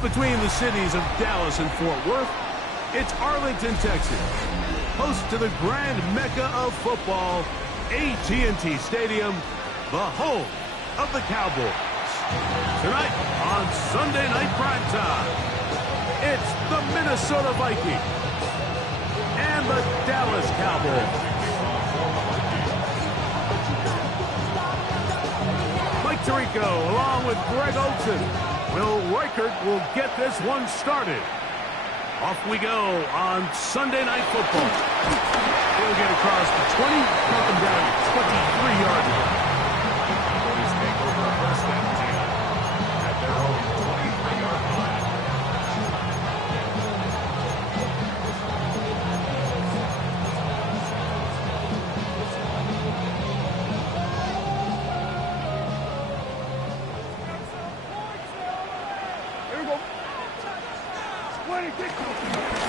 In between the cities of Dallas and Fort Worth, it's Arlington, Texas, host to the grand mecca of football, AT&T Stadium, the home of the Cowboys. Tonight on Sunday Night Primetime, it's the Minnesota Vikings and the Dallas Cowboys. Mike Tirico along with Greg Olsen. Will Reichert will get this one started. Off we go on Sunday Night Football. He'll get across the 20, knock him down 23-yard line. Please take over first and 10 at their own 23-yard line.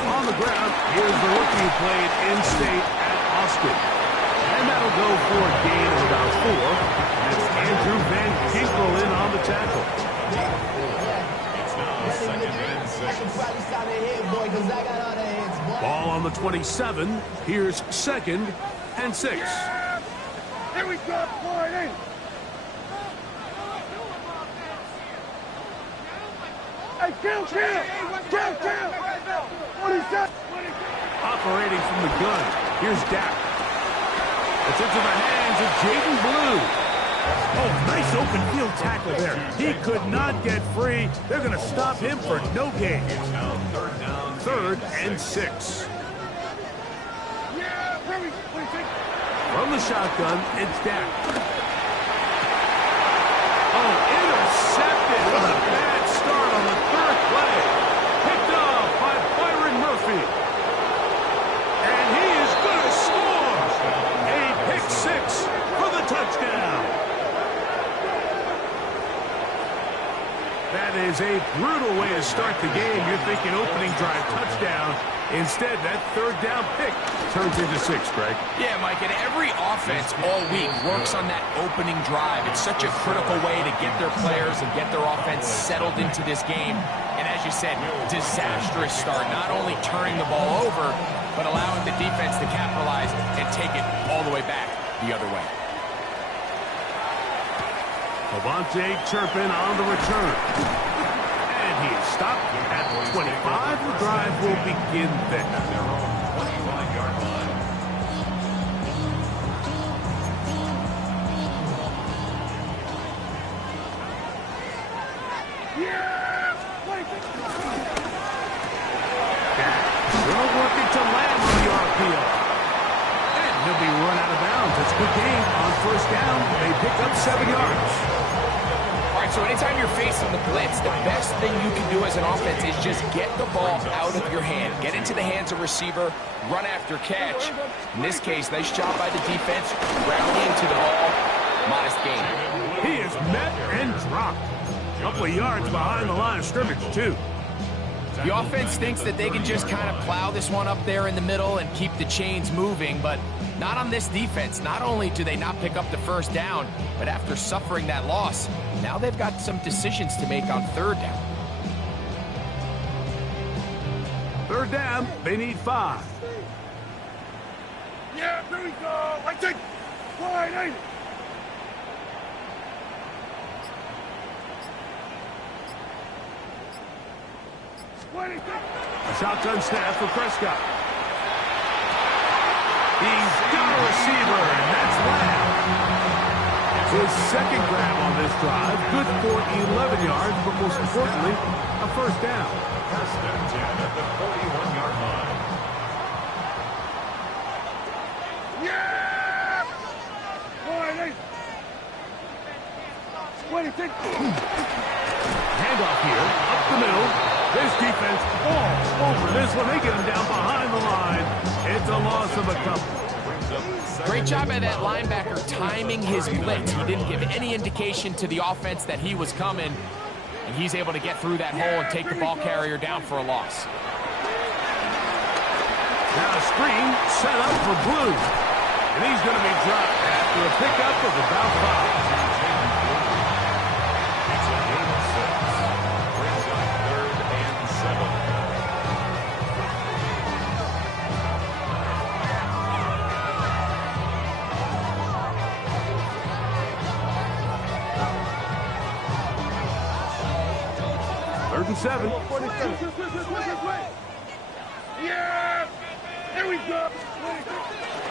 On the ground, here's the rookie who played in-state at Austin. And that'll go for a gain of about 4. That's Andrew Van Ginkel in on the tackle. It's now second and 6. Ball on the 27. Here's second and 6. Here we go, boy. Hey, kill! What is that? Operating from the gun, here's Dak. It's into the hands of Jaden Blue. Oh, nice open field tackle there. He could not get free. They're going to stop him for no gain. It's now third down. Third and 6. Yeah, From the shotgun, it's Dak. Oh, intercepted. What a bad start on the third play. Picked off by Byron Murphy. And he is going to score. A pick 6 for the touchdown. That is a brutal way to start the game. You're thinking opening drive touchdown. Instead, that third down pick turns into 6, Greg. Yeah, Mike, and every offense all week works on that opening drive. It's such a critical way to get their players and get their offense settled into this game. And as you said, disastrous start, not only turning the ball over, but allowing the defense to capitalize and take it all the way back the other way. Avante Turpin on the return. And he is stopped at 25. The drive will begin then. At their own 25-yard line. Still working to land on the RPO. And he'll be run out of bounds. It's a good game on first down. They pick up 7 yards. All right, so anytime you're facing the blitz, the best thing you can do as an offense is just get the ball out of your hand. Get into the hands of receiver, run after catch. In this case, nice job by the defense, rallying to the ball. Modest gain. He is met and dropped. A couple of yards behind the line of scrimmage, too. The offense thinks that they can just kind of plow this one up there in the middle and keep the chains moving, but not on this defense. Not only do they not pick up the first down, but after suffering that loss, now they've got some decisions to make on third down. Third down, they need 5. Yeah, here we go. I think. Wide, ain't it? A shotgun snap for Prescott. He's got a receiver, and that's Lamb. His second grab on this drive, good for 11 yards, but most importantly, a first down. First and 10 at the 41-yard line. Yeah! Wide, ain't it? What do you think? Handoff here, up the middle. This defense all over this one. They get him down behind the line. It's a loss of a couple. Great job by that linebacker timing his blitz. He didn't give any indication to the offense that he was coming, and he's able to get through that hole and take the ball carrier down for a loss. Now a screen set up for Blue, and he's going to be dropped after a pickup of about 5. It's a gain of 6. Brings up third and 7. Yeah! Here we go!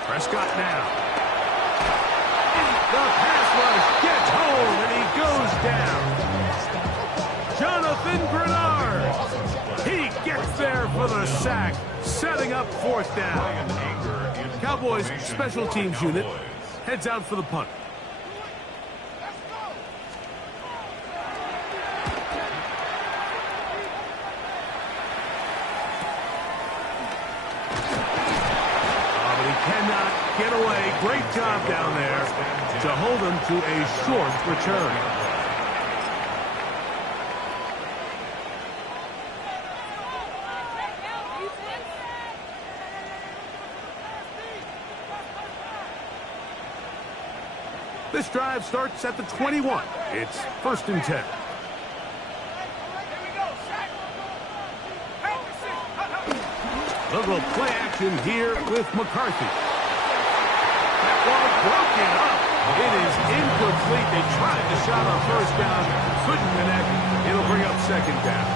Prescott now. The pass rush gets home, and he goes down. Jonathan Bernard. He gets there for the sack, setting up 4th down. Cowboys special teams unit heads out for the punt. Cannot get away. Great job down there to hold him to a short return. This drive starts at the 21. It's 1st and 10. A little play action here with McCarthy. That ball broken up. It is incomplete. They tried the shot on 1st down. Couldn't connect. It'll bring up 2nd down.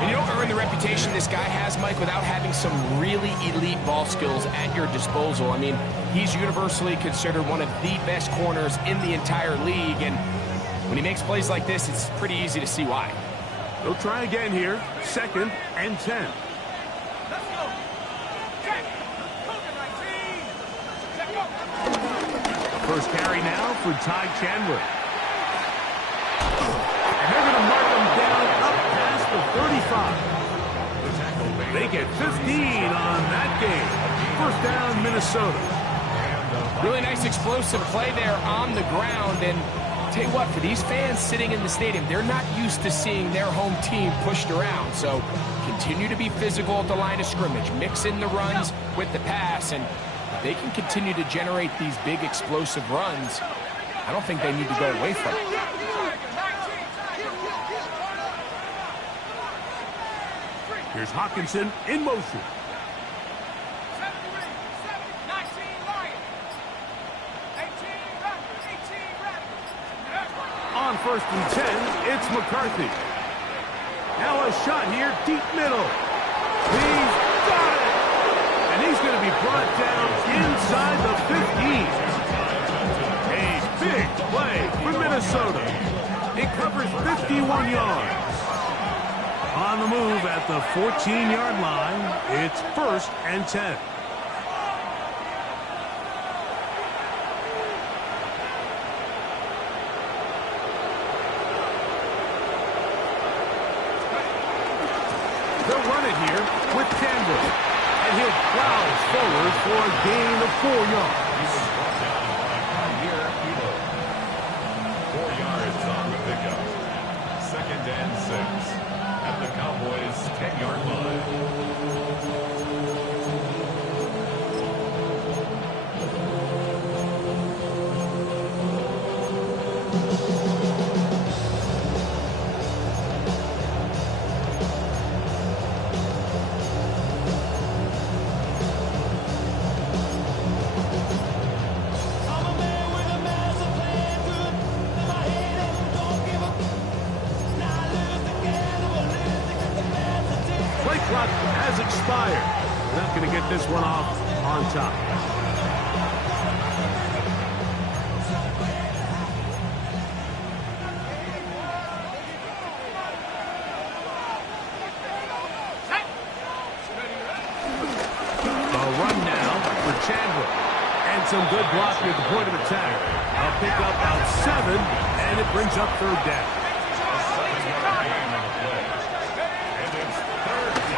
And you don't earn the reputation this guy has, Mike, without having some really elite ball skills at your disposal. I mean, he's universally considered one of the best corners in the entire league. And when he makes plays like this, it's pretty easy to see why. They'll try again here. 2nd and 10. First carry now for Ty Chandler. And they're going to mark him down up past the 35. They get 15 on that game. 1st down, Minnesota. Really nice explosive play there on the ground. And I'll tell you what, for these fans sitting in the stadium, they're not used to seeing their home team pushed around. So continue to be physical at the line of scrimmage. Mix in the runs with the pass, and they can continue to generate these big explosive runs. I don't think they need to go away from it. Here's Hawkinson in motion. On 1st and 10, it's McCarthy. Now a shot here, deep middle. He's got it! And he's going to be brought down inside the 15. A big play for Minnesota. It covers 51 yards. On the move at the 14-yard line, it's 1st and 10. They'll run it here with Chandler. And he'll plow forward for a gain of 4 yards. 4 yards on the pickup. 2nd and 6. At the Cowboys' 10-yard line. Clock has expired. They're not going to get this one off on top. A run now for Chandler. And some good blocking at the point of attack. A pickup of 7, and it brings up 3rd down.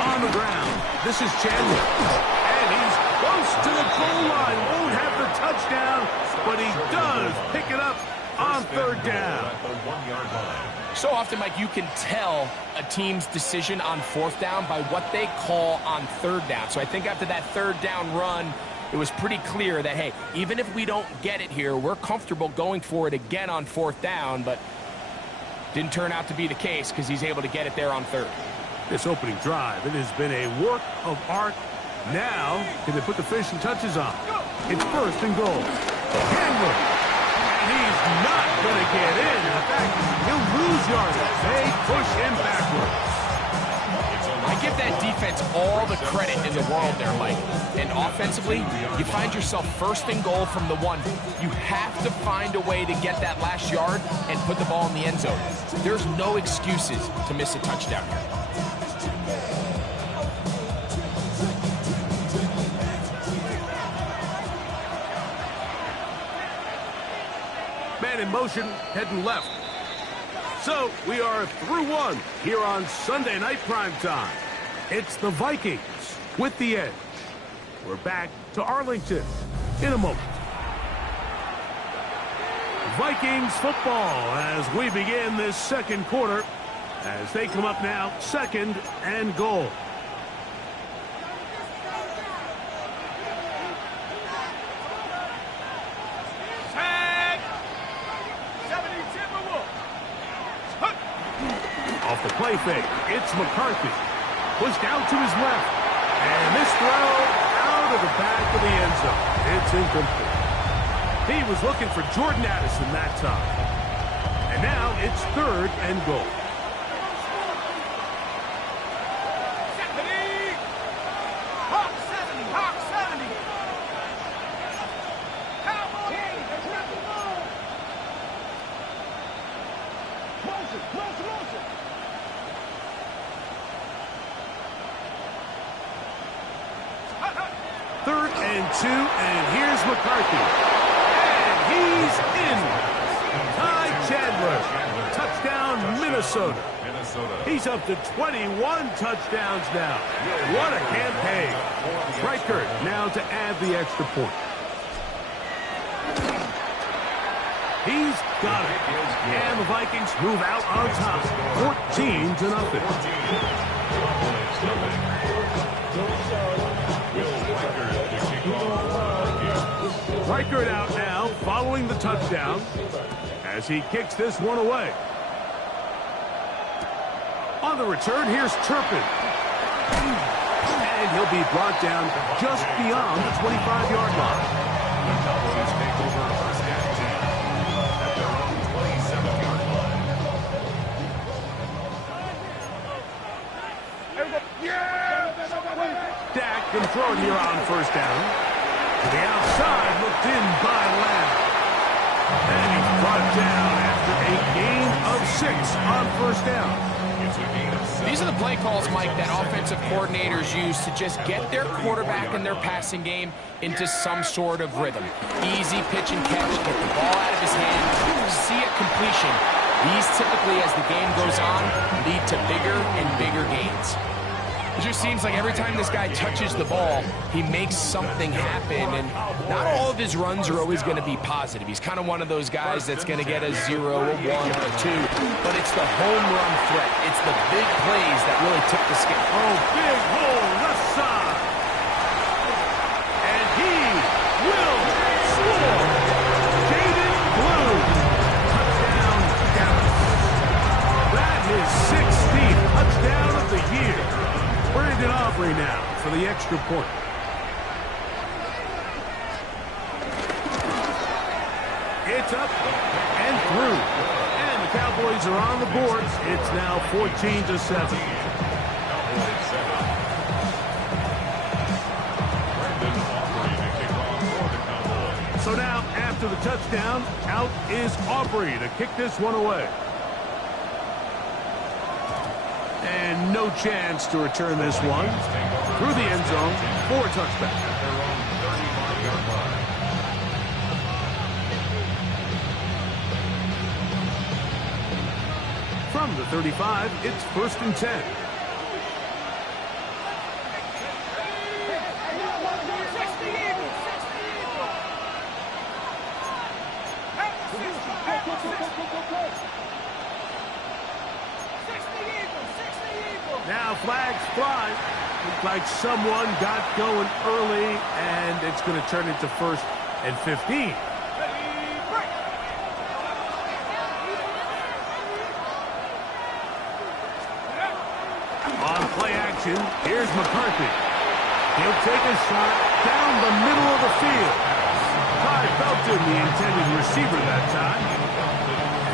On the ground, this is Chandler. And he's close to the goal line. Won't have the touchdown, but he does pick it up on 3rd down. So often, Mike, you can tell a team's decision on 4th down by what they call on 3rd down. So I think after that 3rd down run, it was pretty clear that, hey, even if we don't get it here, we're comfortable going for it again on 4th down, but didn't turn out to be the case because he's able to get it there on 3rd. This opening drive, it has been a work of art. Now, can they put the finishing touches on? It's 1st and goal. Chandler. And he's not going to get in. In fact, he'll lose yardage. They push him backwards. I give that defense all the credit in the world there, Mike. And offensively, you find yourself first and goal from the 1. You have to find a way to get that last yard and put the ball in the end zone. There's no excuses to miss a touchdown here. Man in motion, heading left. So, we are through 1 here on Sunday Night Primetime. It's the Vikings with the edge. We're back to Arlington in a moment. Vikings football as we begin this second quarter as they come up now, 2nd and goal. Off the play fake, it's McCarthy. Pushed out to his left. And this throw out of the back of the end zone. It's incomplete. He was looking for Jordan Addison that time. And now it's 3rd and goal. Third and 2, and here's McCarthy. And he's in. Ty Chandler. Touchdown, Minnesota. He's up to 21 touchdowns now. What a campaign. Reichert now to add the extra point. He's got it. And the Vikings move out on top, 14-0. Reichert out now, following the touchdown, as he kicks this one away. On the return, here's Turpin. And he'll be brought down just beyond the 25-yard line. The Cowboys take over first and 10 at their own 27-yard line. Dak can throw it here on first down. To the outside, looked in by Lamb. And he's brought down after a gain of 6 on first down. These are the play calls, Mike, that offensive coordinators use to just get their quarterback and their passing game into some sort of rhythm. Easy pitch and catch, get the ball out of his hand, see a completion. These typically, as the game goes on, lead to bigger and bigger gains. It just seems like every time this guy touches the ball, he makes something happen, and not all of his runs are always going to be positive. He's kind of one of those guys that's going to get a 0, a 1, a 2, but it's the home run threat. It's the big plays that really tip the scale. Oh, big hole left side. And he will score. Jaden Blue. Touchdown, Dallas. That is 16th touchdown of the year. Brandon Aubrey now for the extra point. It's up and through. And the Cowboys are on the board. It's now 14-7. So now, after the touchdown, out is Aubrey to kick this one away. And no chance to return this one through the end zone for a touchback. From the 35, it's 1st and 10. Now flags fly. Looks like someone got going early, and it's going to turn into 1st and 15. On play action, here's McCarthy. He'll take a shot down the middle of the field. Ty Felton, the intended receiver that time.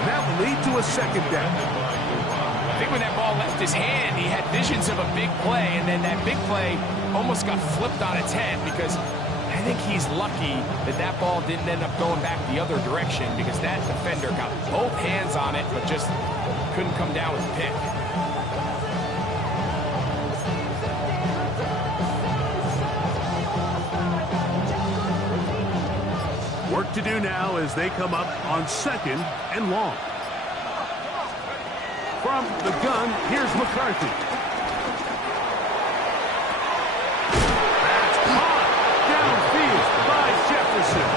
And That will lead to a second down. I think when that ball left his hand, he had visions of a big play, and then that big play almost got flipped on its head because I think he's lucky that that ball didn't end up going back the other direction because that defender got both hands on it but just couldn't come down with a pick. Work to do now as they come up on second and long. From the gun, here's McCarthy. That's caught downfield by Jefferson.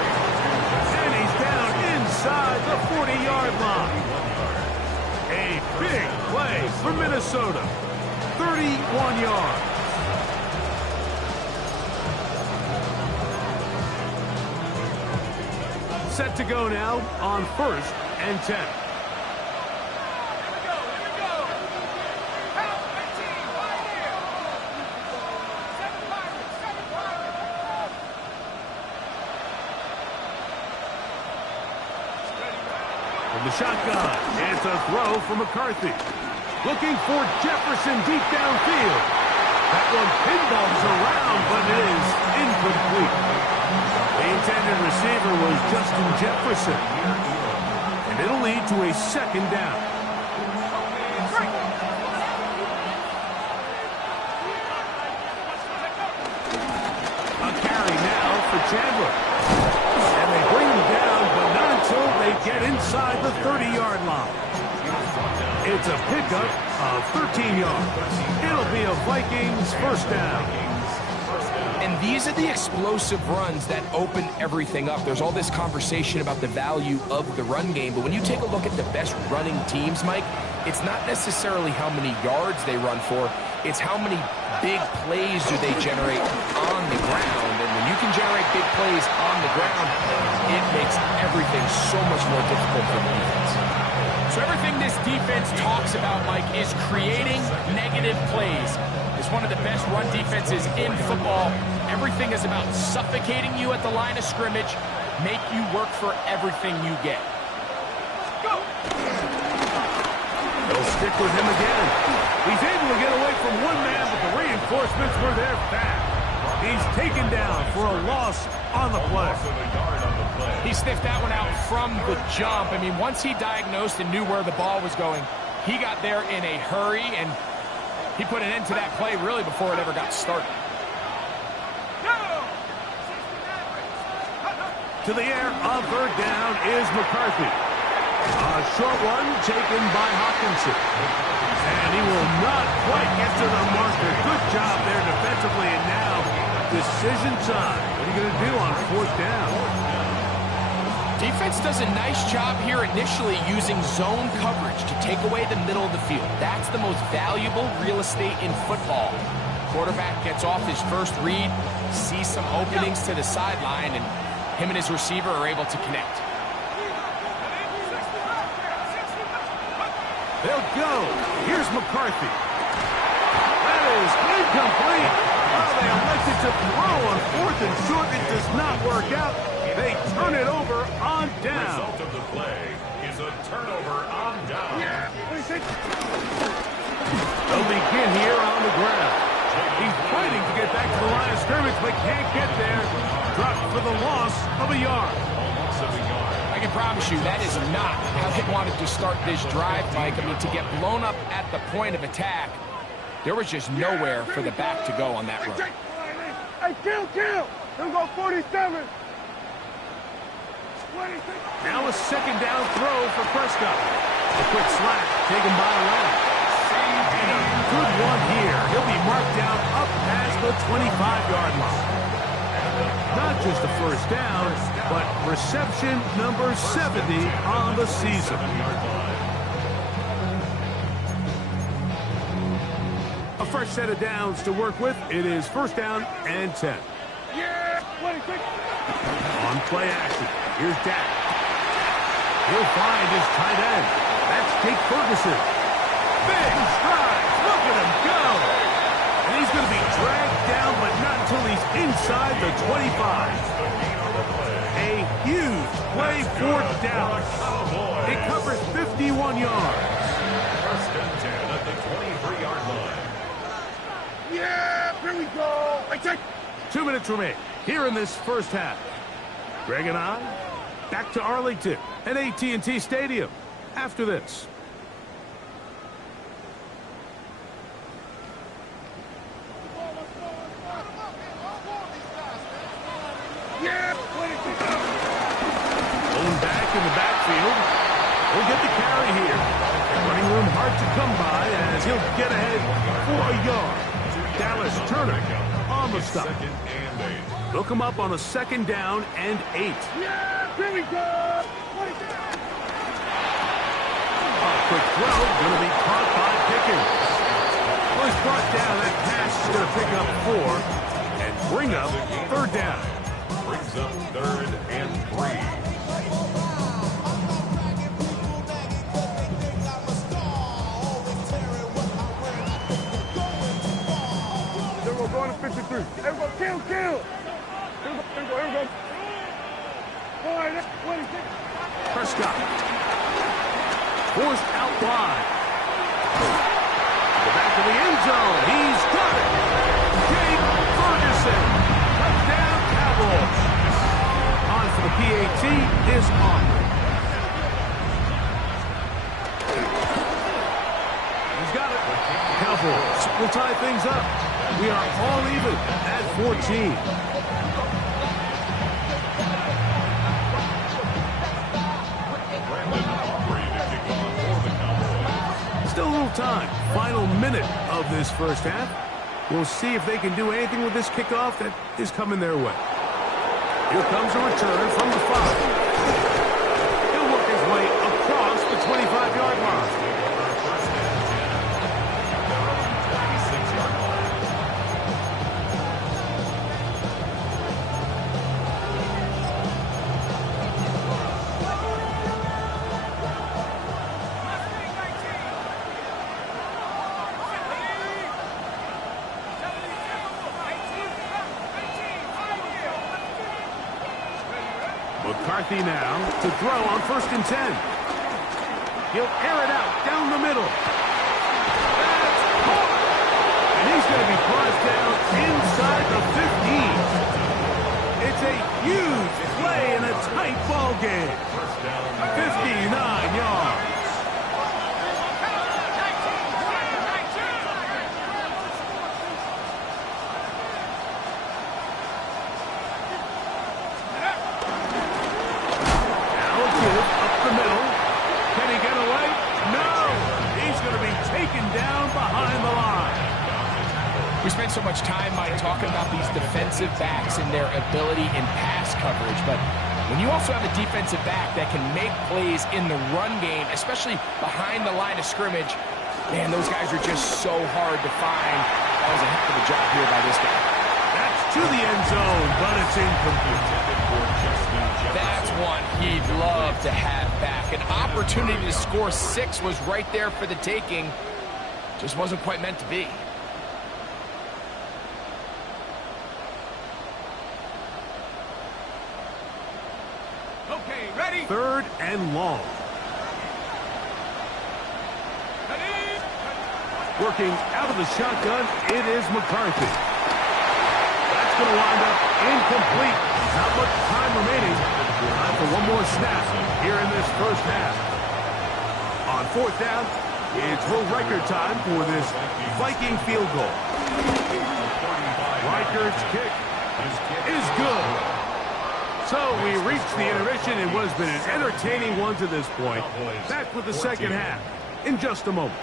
And he's down inside the 40-yard line. A big play for Minnesota. 31 yards. Set to go now on 1st and 10. From the shotgun, it's a throw for McCarthy. Looking for Jefferson deep downfield. That one pinballs around, but it is incomplete. The intended receiver was Justin Jefferson. And it'll lead to a second down. A carry now for Chandler. And they bring him down, but not until they get inside the 30-yard line. It's a pickup of 13 yards. It'll be a Vikings first down. And these are the explosive runs that open everything up. There's all this conversation about the value of the run game, but when you take a look at the best running teams, Mike, it's not necessarily how many yards they run for, it's how many big plays do they generate on the ground. And when you can generate big plays on the ground, it makes everything so much more difficult for the defense. So everything this defense talks about, Mike, is creating negative plays. It's one of the best run defenses in football. Everything is about suffocating you at the line of scrimmage, make you work for everything you get. Go! They'll stick with him again. He's able to get away from one man, but the reinforcements were there fast. He's taken down for a loss on the play. He sniffed that one out from the jump. I mean, once he diagnosed and knew where the ball was going, he got there in a hurry, and he put an end to that play really before it ever got started. To the air on 3rd down is McCarthy. A short one taken by Hawkinson. And he will not quite get to the marker. Good job there defensively, and now decision time. What are you going to do on 4th down? Defense does a nice job here initially using zone coverage to take away the middle of the field. That's the most valuable real estate in football. Quarterback gets off his first read, sees some openings to the sideline, and him and his receiver are able to connect. They'll go. Here's McCarthy. That is incomplete. Oh, they elected to throw on 4th and short. It does not work out. They turn it over on down. The result of the play is a turnover on down. They'll begin here on the ground. He's fighting to get back to the line of scrimmage, but can't get there. Dropped for the loss of a yard. I can promise you that is not how they wanted to start this drive, Mike. I mean, to get blown up at the point of attack, there was just nowhere for the back to go on that run. Hey, kill! He'll go 47. Now a second down throw for Prescott. A quick slap taken by Lamb. And a good one here. He'll be marked down up past the 25-yard line. Not just a first down, but reception number 70 on the season. A fresh set of downs to work with. It is 1st down and 10. On play action, here's Dak. He'll find his tight end. That's Jake Ferguson. Big strides. Look at him go. And he's going to be dragged down, but not until he's inside the 25. A huge play for Dallas. It covers 50 51 yards. First and 10 at the 23-yard line. Yeah, here we go. I take. 2 minutes remain here in this first half. Greg and I back to Arlington at AT&T Stadium after this. Yeah, Going back in the backfield. We'll get the carry here. Running room hard to come by as he'll get ahead for a yard. Dallas Turner on the stop. Second and 8. They'll come up on a 2nd down and 8. yeah, here we go. A quick throw, going to be caught by Pickens. Well, he's brought down. That pass is going to pick up 4 and bring up 3rd down. Brings up 3rd and 3. We're going to 53. Everyone, kill. Here we go. Boy, that's 26. Prescott. Forced out wide. To the back of the end zone. He's got it. Jake Ferguson. Touchdown, Cowboys. On for the PAT is on. He's got it. Cowboys will tie things up. We are all even at 14. Still a little time. Final minute of this first half. We'll see if they can do anything with this kickoff that is coming their way. Here comes a return from the 5. He'll work his way across the 25-yard line. McCarthy now to throw on 1st and 10. He'll air it out down the middle. That's caught. And he's going to be crossed down inside the 15. It's a huge play in a tight ball game. 59 yards. We spent so much time, Mike, talking about these defensive backs and their ability in pass coverage, but when you also have a defensive back that can make plays in the run game, especially behind the line of scrimmage, man, those guys are just so hard to find. That was a heck of a job here by this guy. That's to the end zone, but it's incomplete. That's one he'd love to have back. An opportunity to score 6 was right there for the taking. Just wasn't quite meant to be. Okay, ready? 3rd and long. Working out of the shotgun, it is McCarthy. That's going to wind up incomplete. Not much time remaining. Time for one more snap here in this first half. On 4th down, it's full record time for this Viking field goal. Reichert's kick is good. So we reached the intermission. It has been an entertaining one to this point. Back with the second half in just a moment.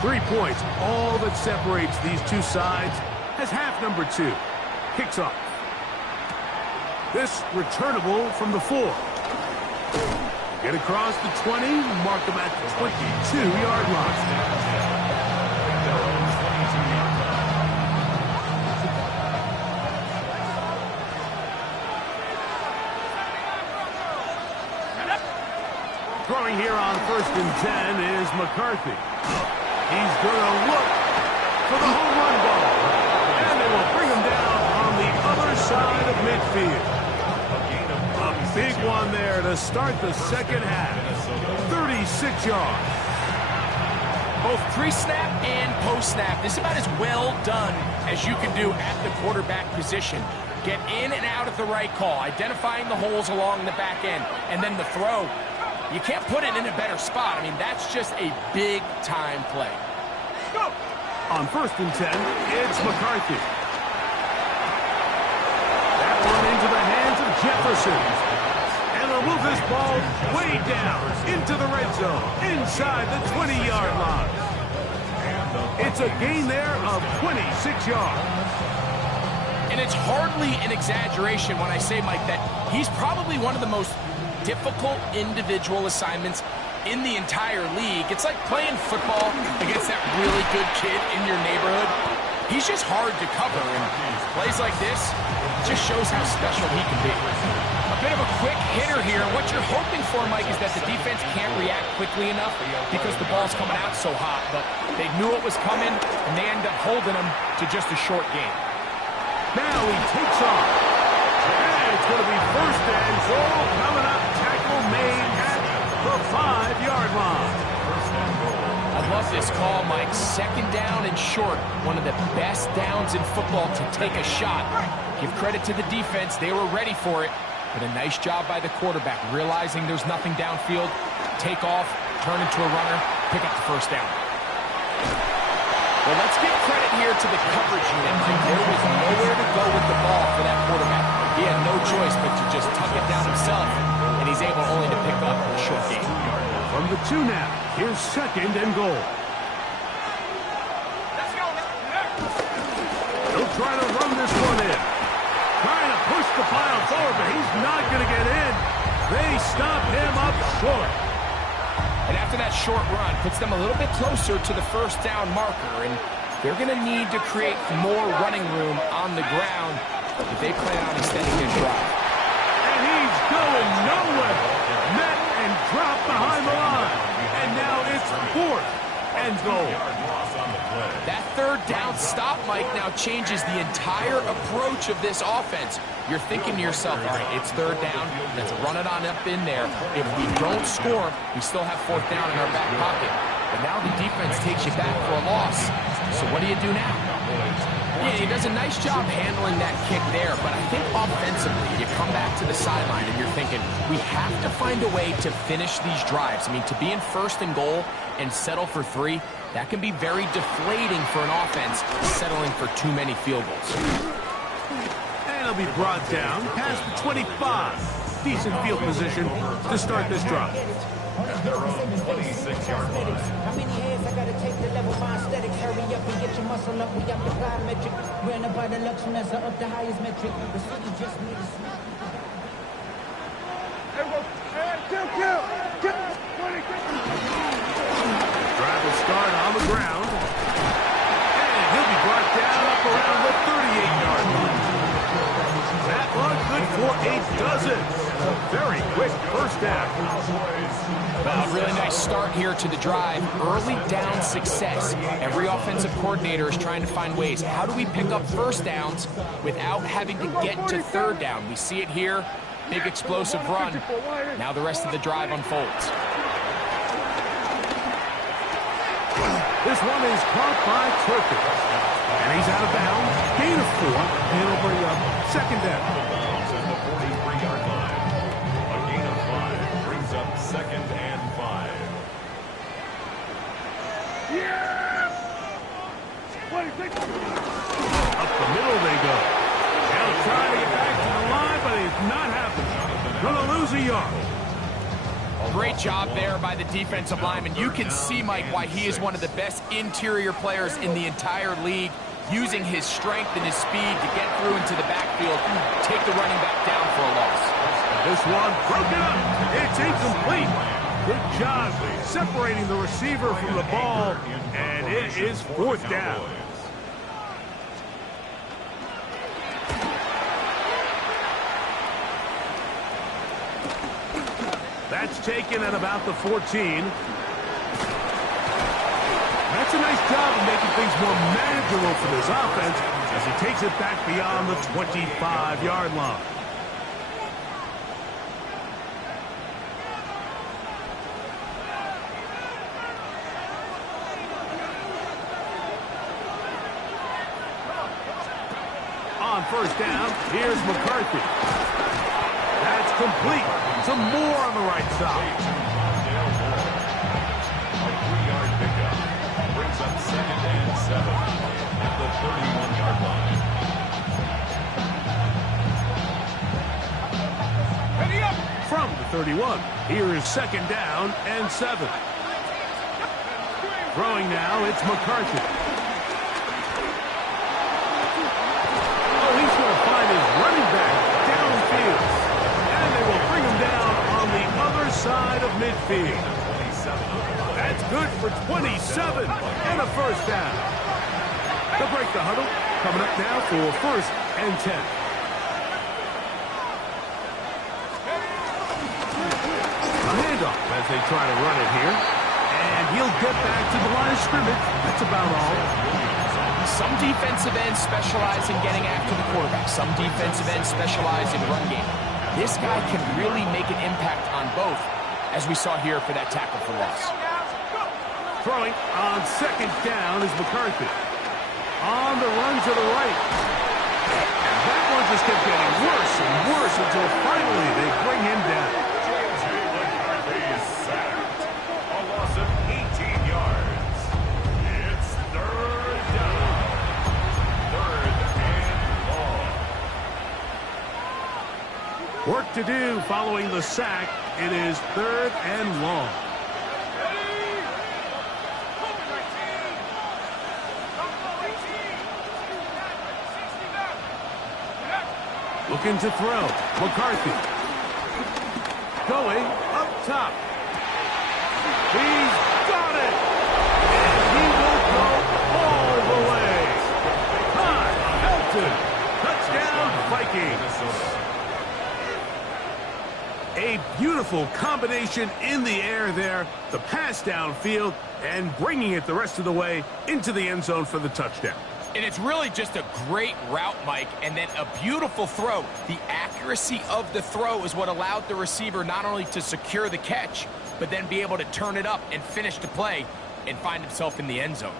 Three points, all that separates these two sides as half number 2 kicks off. This returnable from the 4. Get across the 20, mark them at the 22-yard line. Throwing here on 1st and 10 is McCarthy. He's going to look for the home run ball. And they will bring him down on the other inside of midfield. A big one there to start the second half. 36 yards. Both pre-snap and post-snap. This is about as well done as you can do at the quarterback position. Get in and out at the right call, identifying the holes along the back end, and then the throw. You can't put it in a better spot. I mean, that's just a big-time play. Go! On 1st and 10, it's McCarthy. That one into the hands of Jefferson. And they'll move this ball way down into the red zone, inside the 20-yard line. It's a gain there of 26 yards. And it's hardly an exaggeration when I say, Mike, that he's probably one of the most difficult individual assignments in the entire league. It's like playing football against that really good kid in your neighborhood. He's just hard to cover, and plays like this just shows how special he can be. A bit of a quick hitter here. What you're hoping for, Mike, is that the defense can't react quickly enough because the ball's coming out so hot, but they knew it was coming, and they end up holding him to just a short game. Now he takes off. And it's going to be 1st and goal coming up. Tackle made at the 5-yard line. I love this call, Mike. 2nd down and short. One of the best downs in football to take a shot. Give credit to the defense. They were ready for it. But a nice job by the quarterback, realizing there's nothing downfield. Take off, turn into a runner, pick up the 1st down. Well, let's give credit here to the coverage unit, Mike. There was nowhere to go with the ball for that quarterback. He had no choice but to just tuck it down himself, and he's able only to pick up a short gain. From the 2 now, here's 2nd and goal. He'll try to run this one in. Trying to push the pile forward, but he's not going to get in. They stop him up short. And after that short run, puts them a little bit closer to the 1st down marker, and they're going to need to create more running room on the ground if they plan on extending their drive. And he's going nowhere. Met and dropped behind the line. And now it's 4th and goal. That 3rd down stop, Mike, now changes the entire approach of this offense. You're thinking to yourself, all right, it's 3rd down. Let's run it on up in there. If we don't score, we still have 4th down in our back pocket. But now the defense takes you back for a loss. So what do you do now? Yeah, he does a nice job handling that kick there, but I think offensively, you come back to the sideline and you're thinking, we have to find a way to finish these drives. I mean, to be in 1st and goal and settle for 3, that can be very deflating for an offense settling for too many field goals. And he'll be brought down past the 25. Decent field position to start this drive. At their own 26-yard line. How many hands I gotta take to level my aesthetics? Hurry up and get your muscle up. We got the plyometric. Ran up by the luxury as up the highest metric. The city just need a smack. Kill. Drive will start on the ground. And he'll be brought down up around the 38-yard line. That one good for a dozen. A very quick 1st down. Well, a really nice start here to the drive. Early down success. Every offensive coordinator is trying to find ways. How do we pick up 1st downs without having to get to 3rd down? We see it here. Big explosive run. Now the rest of the drive unfolds. This one is caught by Turpin. And he's out of bounds. Gain of 4. And it'll bring up 2nd down. To the 43-yard line. A gain of 5 brings up 2nd and 5. Yeah! Up the middle they go. They'll try to get back to the line, but it's not happening. Gonna lose a yard. Great job there by the defensive lineman. You can see, Mike, why he is one of the best interior players in the entire league, using his strength and his speed to get through into the backfield, take the running back down for a loss. This one broken up. It's incomplete. Good job separating the receiver from the ball, and it is 4th down. That's taken at about the 14. That's a nice job of making things more manageable for this offense. as he takes it back beyond the 25-yard line. On first down, here's McCarthy. That's complete. Some more on the right side. A 3-yard pickup brings up 2nd and 7 at the 31-yard line. From the 31, here is 2nd down and 7. Throwing now, it's McCarthy. He's going to find his running back downfield. And they will bring him down on the other side of midfield. That's good for 27 and a first down. They'll break the huddle. Coming up now for 1st and 10. A handoff as they try to run it here. And he'll get back to the line of scrimmage. That's about all. Some defensive ends specialize in getting after the quarterback. Some defensive ends specialize in run game. This guy can really make an impact on both, as we saw here for that tackle for loss. Throwing on 2nd down is McCarthy. On the run to the right. And that one just kept getting worse and worse until finally they bring him down. McCarthy is sacked. A loss of 18 yards. It's 3rd down. 3rd and long. Work to do following the sack. It is 3rd and long. Looking to throw. McCarthy. Going up top. He's got it. And he will go all the way. Todd Helton. Touchdown, Vikings. A beautiful combination in the air there. The pass downfield and bringing it the rest of the way into the end zone for the touchdown. And it's really just a great route, Mike, and then a beautiful throw. The accuracy of the throw is what allowed the receiver not only to secure the catch, but then be able to turn it up and finish the play and find himself in the end zone.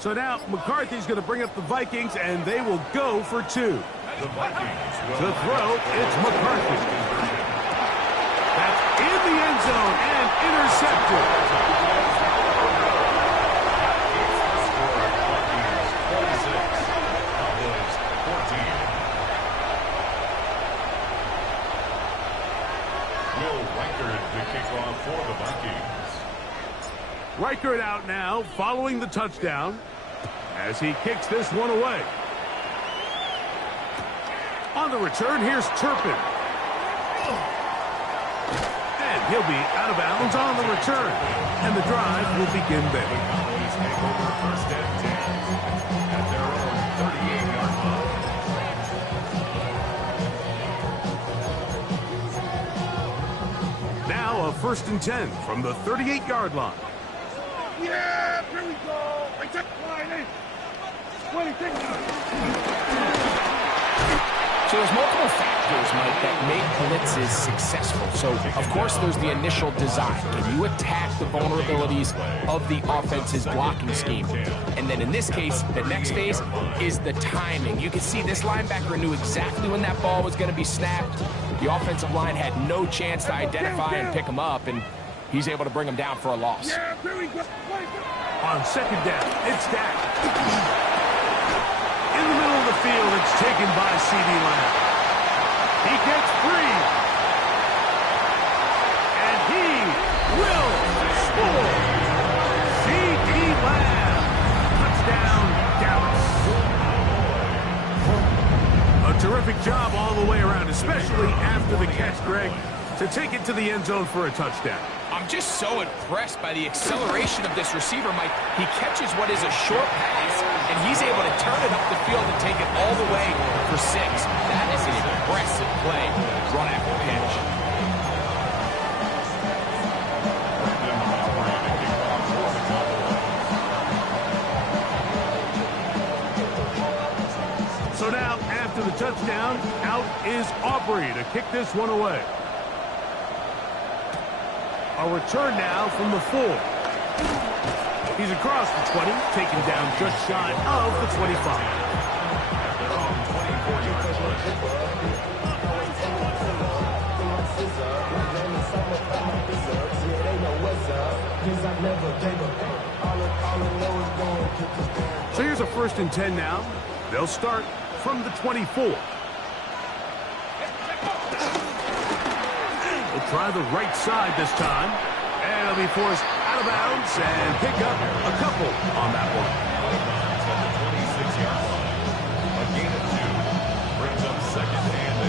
So now McCarthy's going to bring up the Vikings, and they will go for 2. The Vikings will To throw, it's McCarthy. That's in the end zone and intercepted. score. Vikings 46, Cowboys 14. Will Reichard to kick off for the Vikings. Reichard out now, following the touchdown, as he kicks this one away. On the return, here's Turpin. And he'll be out of bounds on the return. And the drive will begin there. The Cowboys take over 1st and 10 at their own 38-yard line. Now a 1st and 10 from the 38-yard line. Yeah, here we go. Right there, line in. 20, take it. So there's multiple factors, Mike, that make blitzes successful. So, of course, there's the initial design. Can you attack the vulnerabilities of the offense's blocking scheme? And then in this case, the next phase is the timing. You can see this linebacker knew exactly when that ball was going to be snapped. The offensive line had no chance to identify and pick him up, and he's able to bring him down for a loss. Yeah, here we go. On 2nd down, it's Dak. In the middle of the field, it's taken by C.D. Lamb. He gets free. And he will score. C.D. Lamb. Touchdown, Dallas. A terrific job all the way around, especially after the catch, Greg. to take it to the end zone for a touchdown. I'm just so impressed by the acceleration of this receiver, Mike. He catches what is a short pass, and he's able to turn it up the field and take it all the way for 6. That is an impressive play, run after catch. So now, after the touchdown, out is Aubrey to kick this one away. A return now from the 4. He's across the 20, taken down just shy of the 25. So here's a 1st and 10 now. They'll start from the 24. Try the right side this time. And he'll be forced out of bounds and pick up a couple on that one. At the 26-yard line. A gain of 2 brings up 2nd and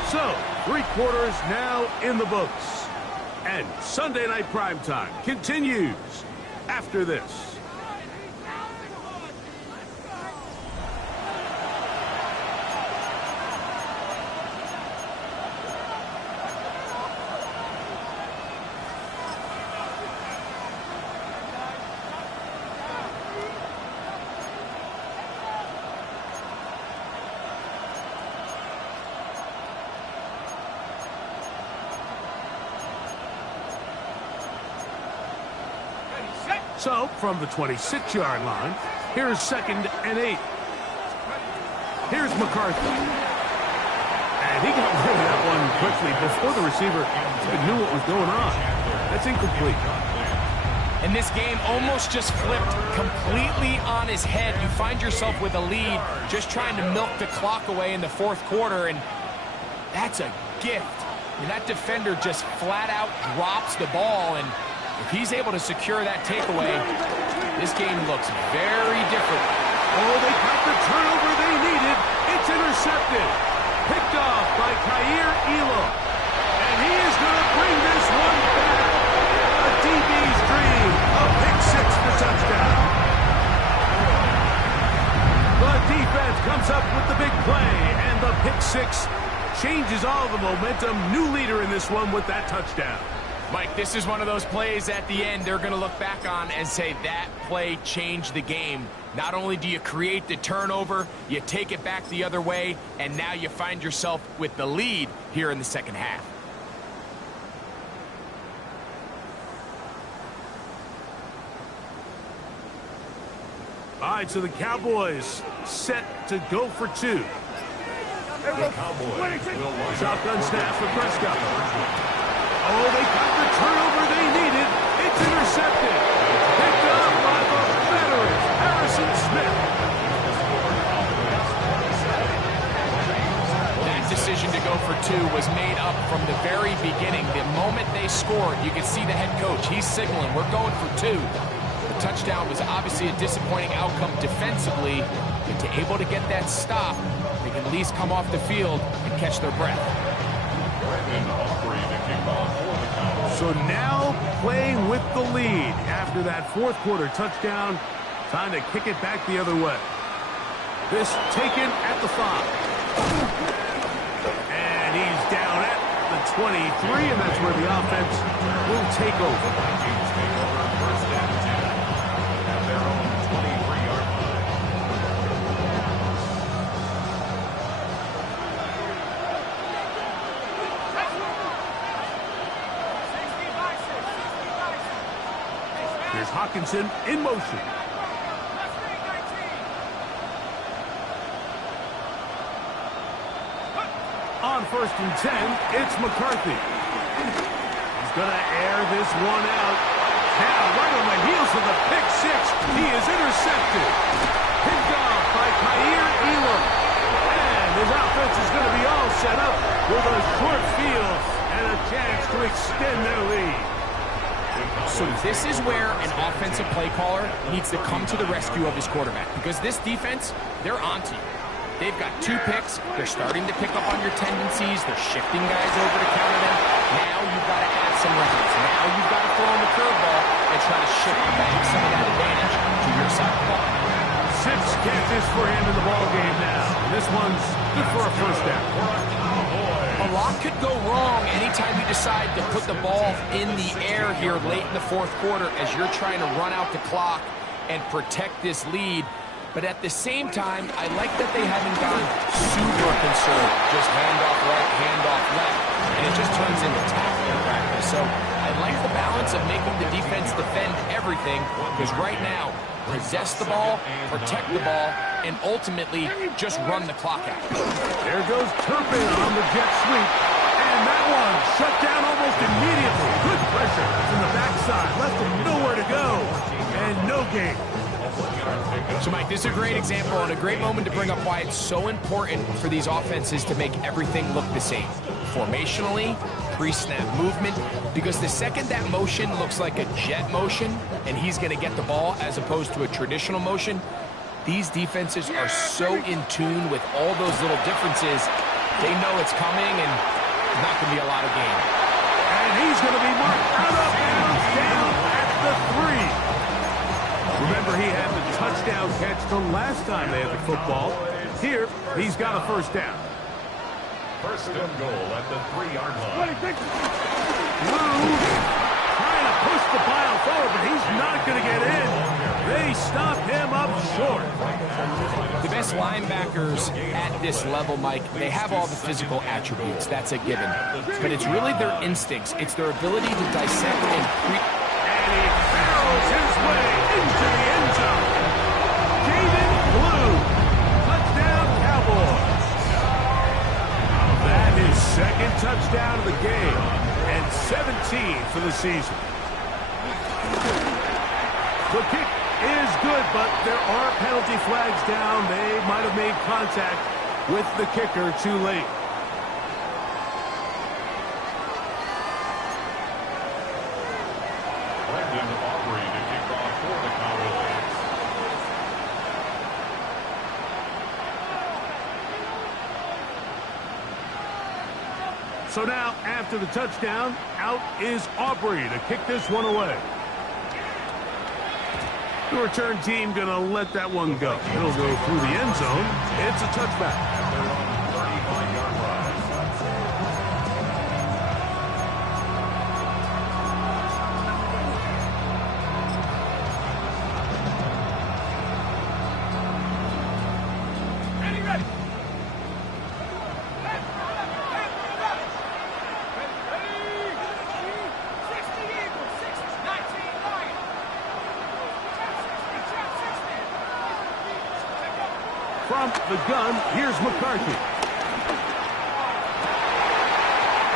8. So, 3 quarters now in the books. And Sunday Night Primetime continues after this. So, from the 26-yard line, here's 2nd and 8. Here's McCarthy. And he got rid of that one quickly before the receiver even knew what was going on. That's incomplete. And this game almost just flipped completely on his head. You find yourself with a lead, just trying to milk the clock away in the 4th quarter, and that's a gift. And that defender just flat out drops the ball, and if he's able to secure that takeaway, this game looks very different. Oh, they got the turnover they needed. It's intercepted. Picked off by Kaiir Elam. And he is going to bring this one back. A DB's dream. A pick 6 for touchdown. The defense comes up with the big play, and the pick 6 changes all the momentum. New leader in this one with that touchdown. Mike, this is one of those plays at the end they're going to look back on and say that play changed the game. Not only do you create the turnover, you take it back the other way, and now you find yourself with the lead here in the 2nd half. All right, so the Cowboys set to go for 2. The Cowboys will line Shotgun snap for Prescott. Oh, they got the turnover they needed. It's intercepted. Picked up by the veteran, Harrison Smith. That decision to go for 2 was made up from the very beginning. The moment they scored, you could see the head coach. He's signaling, we're going for 2. The touchdown was obviously a disappointing outcome defensively, but to able to get that stop, they can at least come off the field and catch their breath. So now playing with the lead after that 4th quarter touchdown. Time to kick it back the other way. This taken at the 5. And he's down at the 23, and that's where the offense will take over. First down 10 at their own 23-yard line. Here's Hawkinson in motion. On 1st and 10, it's McCarthy. He's going to air this one out. Now, right on the heels of the pick 6, he is intercepted. Picked off by Kaiir Elam. And his offense is going to be all set up with a short field and a chance to extend their lead. So this is where an offensive play caller needs to come to the rescue of his quarterback, because this defense, they're onto you. They've got 2 picks. They're starting to pick up on your tendencies. They're shifting guys over to counter them. Now you've got to add some rounds. Now you've got to throw in the curveball and try to shift back some of that advantage to your side of the ball. 6 catches for him in the ball game now. This one's good for a first down. A lot could go wrong anytime you decide to put the ball in the air here late in the 4th quarter as you're trying to run out the clock and protect this lead. But at the same time, I like that they haven't gone super conservative. Just handoff right, handoff left, and it just turns into tackling practice. So I like the balance of making the defense defend everything, because right now, possess the ball, protect the ball, and ultimately just run the clock out. There goes Turpin on the jet sweep. And that one shut down almost immediately. Good pressure from the backside. Left him nowhere to go. And no gain. So, Mike, this is a great example and a great moment to bring up why it's so important for these offenses to make everything look the same. Formationally, pre-snap movement, because the second that motion looks like a jet motion and he's going to get the ball as opposed to a traditional motion, these defenses are so in tune with all those little differences, they know it's coming and there's not going to be a lot of gain. And he's going to be marked out of bounds down at the 3. Remember, he had the touchdown catch the last time they had the football. Here, he's got a first down. First and goal at the 3-yard line. Blue trying to push the pile forward, but he's not going to get in. They stop him up short. The best linebackers at this level, Mike, they have all the physical attributes. That's a given. But it's really their instincts. It's their ability to dissect and And he barrels his way into the end zone. David Blue. Touchdown, Cowboys. That is second touchdown of the game and 17 for the season. The kick is good, but there are penalty flags down. They might have made contact with the kicker too late. So now, after the touchdown, out is Aubrey to kick this one away. The return team going to let that one go. It'll go through the end zone. It's a touchback. From the gun, here's McCarthy.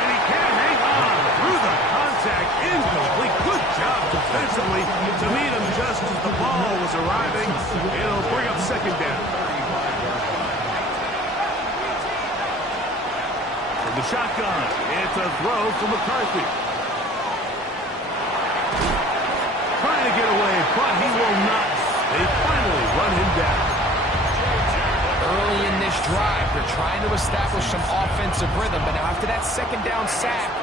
And he can't hang on through the contact. Incomplete. Good job defensively to meet him just as the ball was arriving. It'll bring up second down. From the shotgun, it's a throw from McCarthy. Trying to get away, but he will not. They finally run him down. Early in this drive, they're trying to establish some offensive rhythm, but now after that second down sack,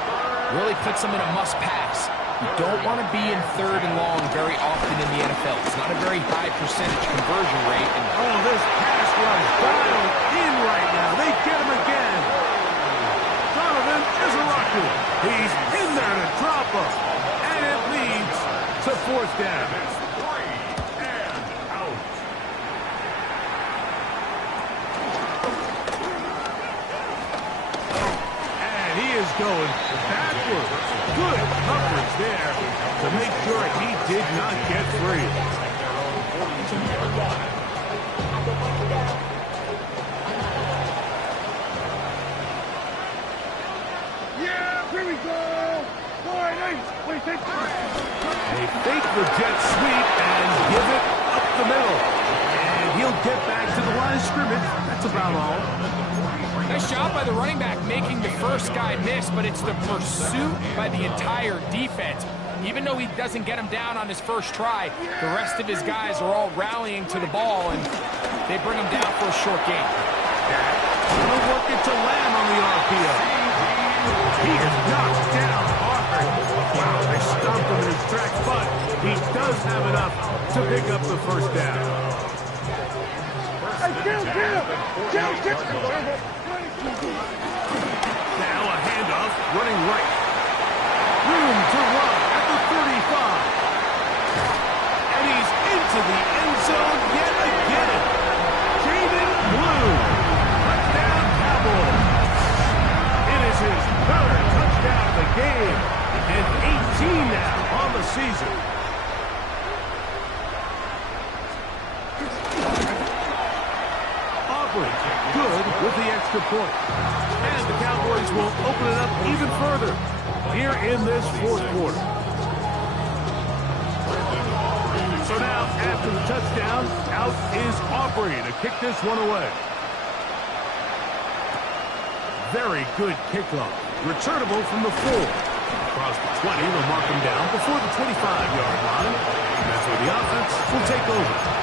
really puts them in a must-pass. You don't want to be in 3rd and long very often in the NFL. It's not a very high percentage conversion rate. And oh, this pass rush dialed in right now. They get him again. Donovan is a rocket. He's in there to drop him. And it leads to 4th down. Going backwards. Good coverage there to make sure he did not get free. Yeah, here we go. Boy, nice. Wait, take They fake the jet sweep and give it up the middle. And he'll get back to the line of scrimmage. That's about all. Nice job by the running back making the first guy miss, but it's the pursuit by the entire defense. Even though he doesn't get him down on his first try, the rest of his guys are all rallying to the ball, and they bring him down for a short gain. Dak will work it to Lamb on the RPO. He is knocked down hard. Wow, they stomped him in his tracks, but he does have enough to pick up the first down. Hey, kill! Now a handoff, running right. Room to run at the 35. And he's into the end zone yet again. Jaden Blue. Touchdown Cowboys. It is his third touchdown of the game. And 18 now on the season. Aubrey, good with the extra point. And the Cowboys will open it up even further here in this fourth quarter. So now, after the touchdown, out is Aubrey to kick this one away. Very good kickoff. Returnable from the 4. Across the 20, they'll mark him down before the 25-yard line. And that's where the offense will take over.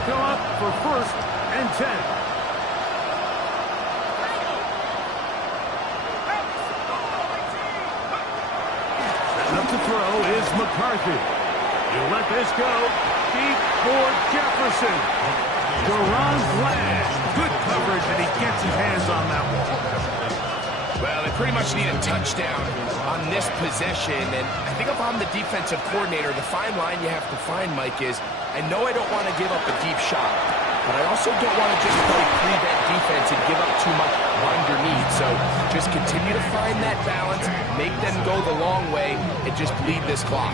Come up for 1st and 10. Setting up to throw is McCarthy. He'll let this go. Deep for Jefferson. Deron Bland. Good coverage, and he gets his hands on that one. Well, they pretty much need a touchdown on this possession, and I think if I'm the defensive coordinator, the fine line you have to find, Mike, is I know I don't want to give up a deep shot, but I also don't want to just play prevent defense and give up too much underneath. So just continue to find that balance, make them go the long way, and just bleed this clock.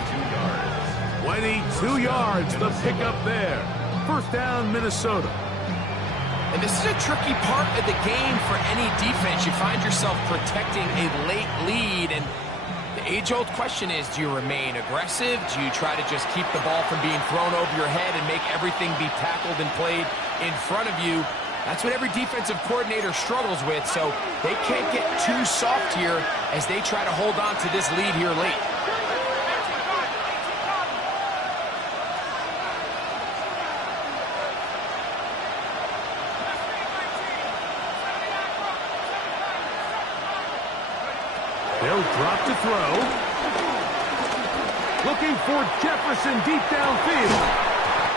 22 yards, the pickup there. First down, Minnesota. And this is a tricky part of the game for any defense. You find yourself protecting a late lead, and the age-old question is, do you remain aggressive? Do you try to just keep the ball from being thrown over your head and make everything be tackled and played in front of you? That's what every defensive coordinator struggles with, so they can't get too soft here as they try to hold on to this lead here late. They'll drop to throw. Looking for Jefferson deep downfield.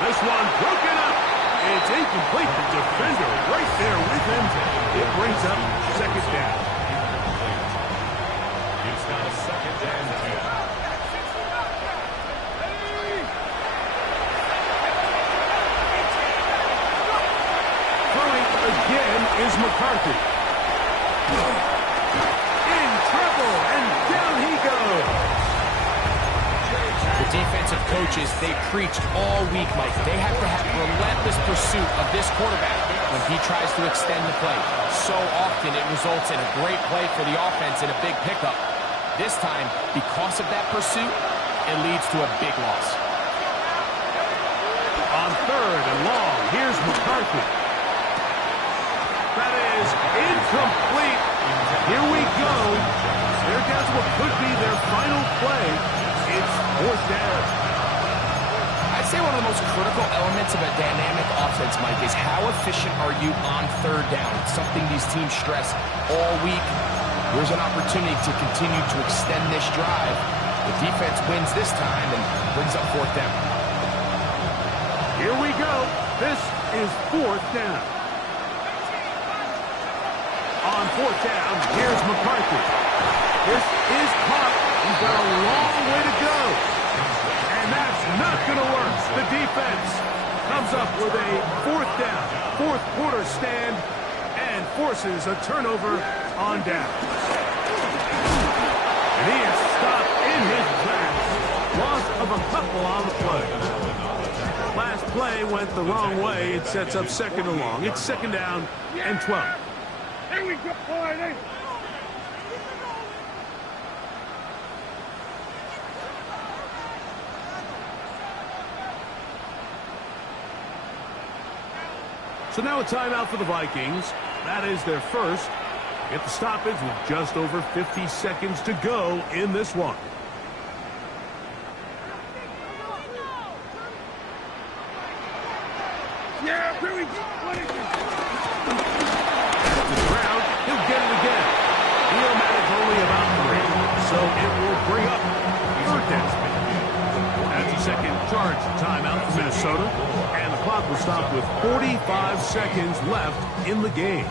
This one broken up. It's incomplete. The defender right there with him. It brings up second down. It's now 2nd and 10. Throwing again is McCarthy. And down he goes. The defensive coaches, they preached all week, Mike. They have to have relentless pursuit of this quarterback when he tries to extend the play. So often it results in a great play for the offense and a big pickup. This time, because of that pursuit, it leads to a big loss. On 3rd and long, here's McCarthy. That is incomplete. Here we go. They're down to what could be their final play. It's 4th down. I'd say one of the most critical elements of a dynamic offense, Mike, is how efficient are you on 3rd down? It's something these teams stress all week. Here's an opportunity to continue to extend this drive. The defense wins this time and brings up 4th down. Here we go. This is 4th down. On 4th down, here's McCarthy. This is caught. He's got a long way to go. And that's not going to work. The defense comes up with a 4th down, 4th quarter stand, and forces a turnover on down. And he is stopped in his tracks. Loss of a couple on the play. Last play went the wrong way. It sets up 2nd and long. It's 2nd down and 12. Here we go, boy. So now a timeout for the Vikings. That is their first. Get the stoppage with just over 50 seconds to go in this one. Yeah, here we go. To the ground, he'll get it again. He'll manage only about 3, so it will bring up third down. That's a second charge timeout for Minnesota, and the clock will stop with 45 seconds left in the game.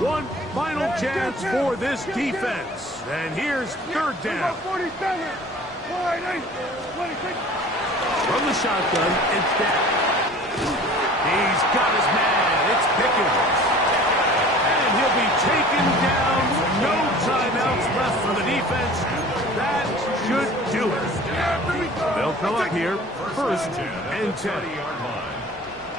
One final chance for this defense, and here's third down. 47. From the shotgun, it's down. He's got his man. It's Pickens. And he'll be taken down. No timeouts left for the defense. That should do it. They'll come up here first and 10.